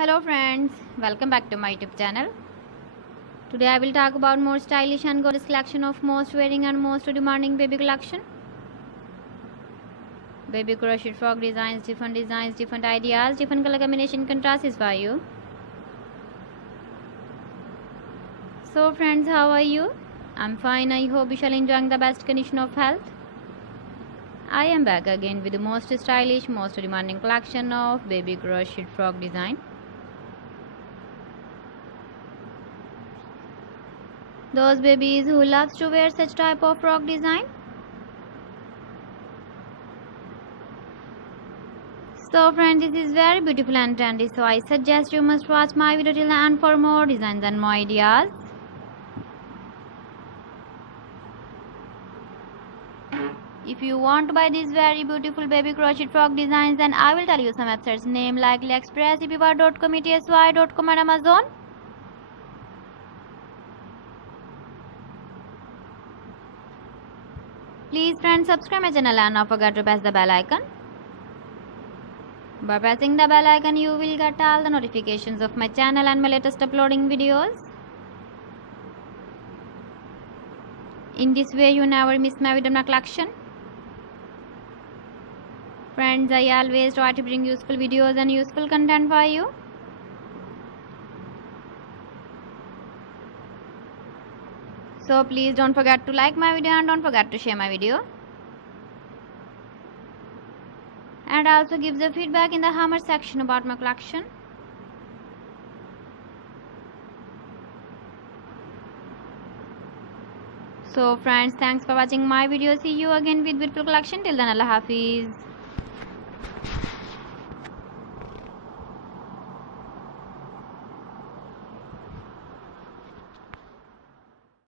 Hello friends, welcome back to my YouTube channel. Today I will talk about more stylish and gorgeous collection of most wearing and most demanding baby collection. Baby crochet frog designs, different ideas, different color combination contrasts for you. So friends, how are you? I'm fine. I hope you shall enjoying the best condition of health. I am back again with the most stylish, most demanding collection of baby crochet frog design. Those babies who loves to wear such type of frog design. So friends, this is very beautiful and trendy, so I suggest you must watch my video till the end for more designs and more ideas. If you want to buy these very beautiful baby crochet frog designs, then I will tell you some websites name like AliExpress, eBay.com, etsy.com and Amazon. Please friends, subscribe my channel and not forget to press the bell icon. By pressing the bell icon, you will get all the notifications of my channel and my latest uploading videos. In this way, you never miss my video collection. Friends, I always try to bring useful videos and useful content for you. So please don't forget to like my video and don't forget to share my video. And also give the feedback in the comment section about my collection. So friends, thanks for watching my video. See you again with beautiful collection. Till then, Allah Hafiz.